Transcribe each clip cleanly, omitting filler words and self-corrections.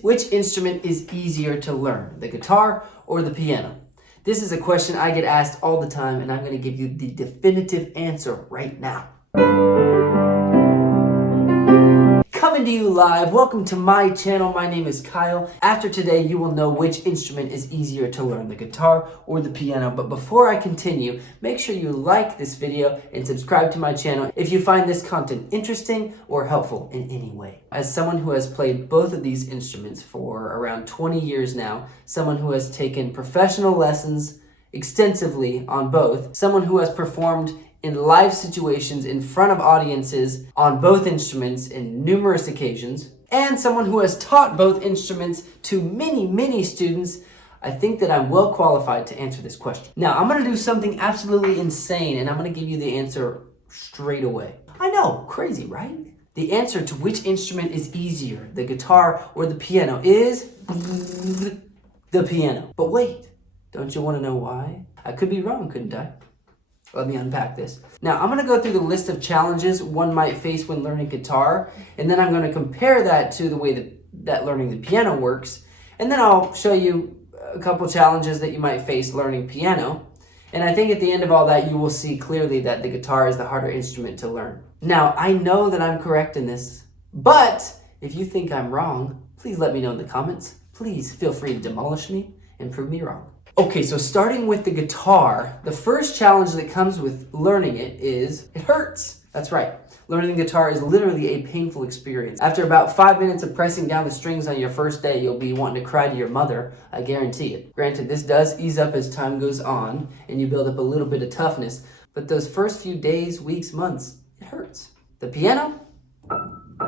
Which instrument is easier to learn, the guitar or the piano? This is a question I get asked all the time, and I'm going to give you the definitive answer right now. Coming to you live, welcome to my channel. My name is Kyle. After today, you will know which instrument is easier to learn, the guitar or the piano. But before I continue, make sure you like this video and subscribe to my channel if you find this content interesting or helpful in any way. As someone who has played both of these instruments for around 20 years now, someone who has taken professional lessons extensively on both, someone who has performed in live situations in front of audiences on both instruments in numerous occasions, and someone who has taught both instruments to many students, I think that I'm well qualified to answer this question. Now, I'm going to do something absolutely insane, and I'm going to give you the answer straight away. I know, crazy, right? The answer to which instrument is easier, the guitar or the piano, is the piano. But wait, don't you want to know why? I could be wrong, couldn't I? Let me unpack this. Now, I'm going to go through the list of challenges one might face when learning guitar, and then I'm going to compare that to the way that learning the piano works, and then I'll show you a couple challenges that you might face learning piano, and I think at the end of all that, you will see clearly that the guitar is the harder instrument to learn. Now, I know that I'm correct in this, but if you think I'm wrong, please let me know in the comments. Please feel free to demolish me and prove me wrong. Okay, so starting with the guitar, the first challenge that comes with learning it is it hurts. That's right. Learning the guitar is literally a painful experience. After about 5 minutes of pressing down the strings on your first day, you'll be wanting to cry to your mother, I guarantee it. Granted, this does ease up as time goes on and you build up a little bit of toughness, but those first few days, weeks, months, it hurts. The piano,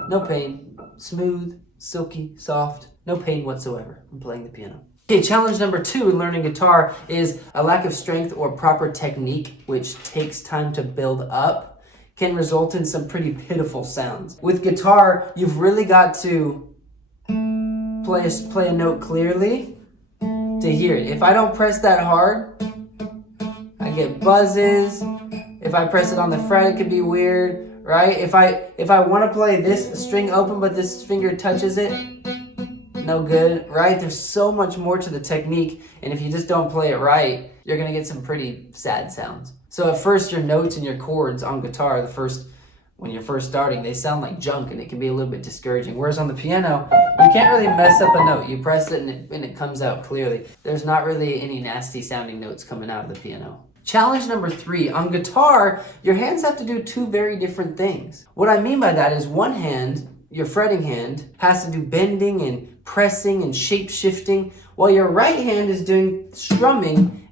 no pain, smooth, silky, soft, no pain whatsoever. I'm playing the piano. Okay, challenge number 2 in learning guitar is a lack of strength or proper technique, which takes time to build up, can result in some pretty pitiful sounds. With guitar, you've really got to play a note clearly to hear it. If I don't press that hard, I get buzzes. If I press it on the fret, it could be weird, right? If I want to play this string open, but this finger touches it, no good, right? There's so much more to the technique, and if you just don't play it right, you're gonna get some pretty sad sounds. So at first, your notes and your chords on guitar, when you're first starting, they sound like junk, and it can be a little bit discouraging. Whereas on the piano, you can't really mess up a note. You press it and it comes out clearly. There's not really any nasty sounding notes coming out of the piano. Challenge number 3, on guitar, your hands have to do 2 very different things. What I mean by that is one hand, your fretting hand, has to do bending and pressing and shape shifting, while your right hand is doing strumming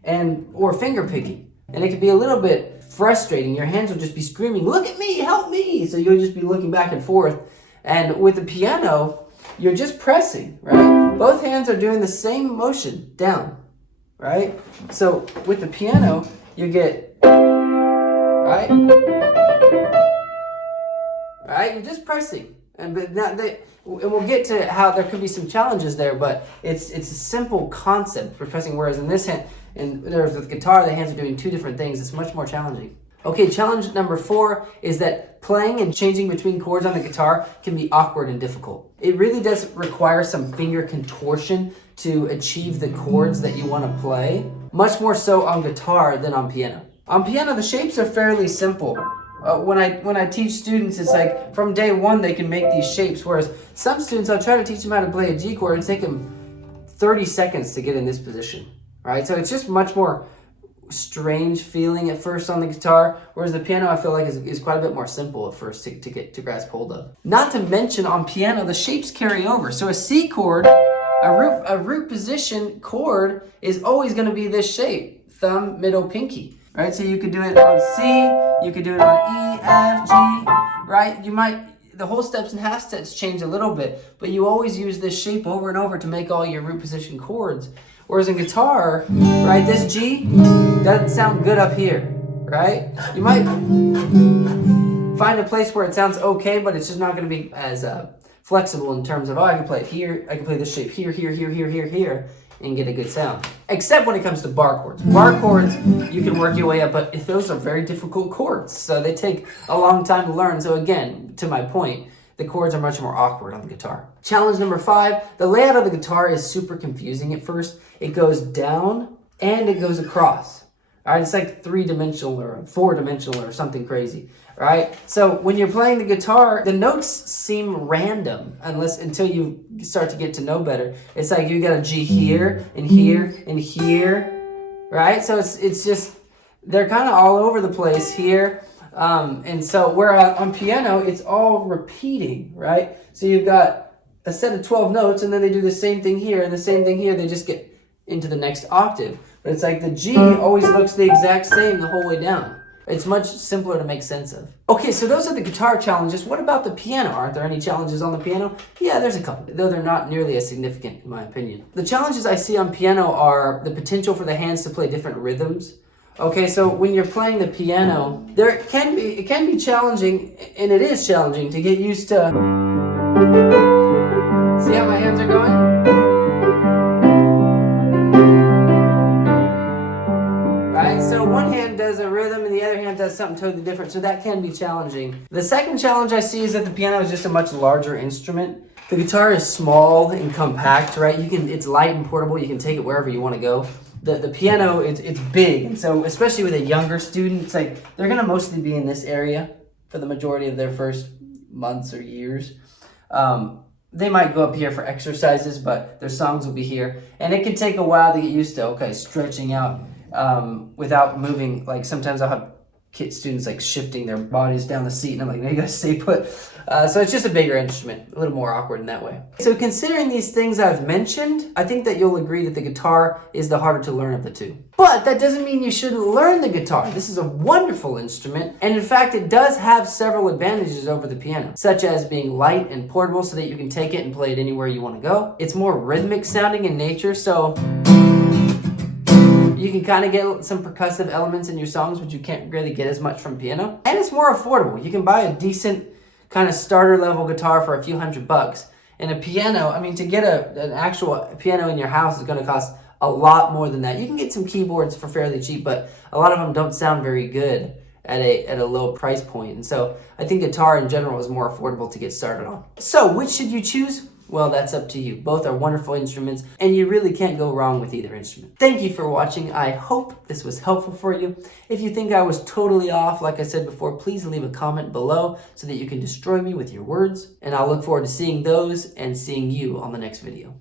or finger picking. And it can be a little bit frustrating. Your hands will just be screaming, "Look at me, help me!" So you'll just be looking back and forth. And with the piano, you're just pressing, right? Both hands are doing the same motion, down, right? So with the piano, you get, right? Right? You're just pressing. And we'll get to how there could be some challenges there, but it's a simple concept for pressing, whereas in this hand, with guitar, the hands are doing 2 different things. It's much more challenging. Okay, challenge number 4 is that playing and changing between chords on the guitar can be awkward and difficult. It really does require some finger contortion to achieve the chords that you want to play, much more so on guitar than on piano. On piano, the shapes are fairly simple. When I teach students, it's like from day 1 they can make these shapes, whereas some students, I'll try to teach them how to play a G chord and take them 30 seconds to get in this position, right? So it's just much more strange feeling at first on the guitar, whereas the piano I feel like is quite a bit more simple at first to grasp hold of. Not to mention on piano, the shapes carry over. So a C chord, a root position chord is always going to be this shape, thumb, middle, pinky. Right, so you could do it on C, you could do it on E, F, G, right? The whole steps and half steps change a little bit, but you always use this shape over and over to make all your root position chords. Whereas in guitar, right, this G doesn't sound good up here, right? You might find a place where it sounds okay, but it's just not going to be as flexible in terms of, I can play it here, I can play this shape here, and get a good sound. Except when it comes to bar chords. Bar chords, you can work your way up, but those are very difficult chords, so they take a long time to learn. So again, to my point, the chords are much more awkward on the guitar. Challenge number 5, the layout of the guitar is super confusing at first. It goes down and it goes across. All right, it's like 3-dimensional or 4-dimensional or something crazy. Right? So when you're playing the guitar, the notes seem random until you start to get to know better. It's like you got a G here and here and here, right? So it's just, they're kind of all over the place here. And so where on piano, it's all repeating, right? So you've got a set of 12 notes and then they do the same thing here and the same thing here. They just get into the next octave. But it's like the G always looks the exact same the whole way down. It's much simpler to make sense of. Okay, so those are the guitar challenges. What about the piano? Aren't there any challenges on the piano? Yeah, there's a couple, though they're not nearly as significant in my opinion. The challenges I see on piano are the potential for the hands to play different rhythms. Okay, so when you're playing the piano, it can be challenging, and it is challenging to get used to. See how my hands are going? Right, so one hand does a rhythm and the other hand does something totally different, so that can be challenging. The second challenge I see is that the piano is just a much larger instrument. The guitar is small and compact, right? It's light and portable. You can take it wherever you want to go. The piano, it's big, and so especially with a younger student, it's like they're going to mostly be in this area for the majority of their first months or years. They might go up here for exercises, but their songs will be here, and it can take a while to get used to, stretching out without moving. Like sometimes I'll have students like shifting their bodies down the seat, and I'm like, no, you gotta stay put. So it's just a bigger instrument, a little more awkward in that way. So considering these things I've mentioned, I think that you'll agree that the guitar is the harder to learn of the two. But that doesn't mean you shouldn't learn the guitar. This is a wonderful instrument, and in fact, it does have several advantages over the piano, such as being light and portable so that you can take it and play it anywhere you want to go. It's more rhythmic sounding in nature, so you can kind of get some percussive elements in your songs, which you can't really get as much from piano. And it's more affordable. You can buy a decent kind of starter level guitar for a few $100. And a piano, I mean, to get an actual piano in your house is going to cost a lot more than that. You can get some keyboards for fairly cheap, but a lot of them don't sound very good at a low price point. And so I think guitar in general is more affordable to get started on. So which should you choose? Well, that's up to you. Both are wonderful instruments, and you really can't go wrong with either instrument. Thank you for watching. I hope this was helpful for you. If you think I was totally off, like I said before, please leave a comment below so that you can destroy me with your words, and I'll look forward to seeing those and seeing you on the next video.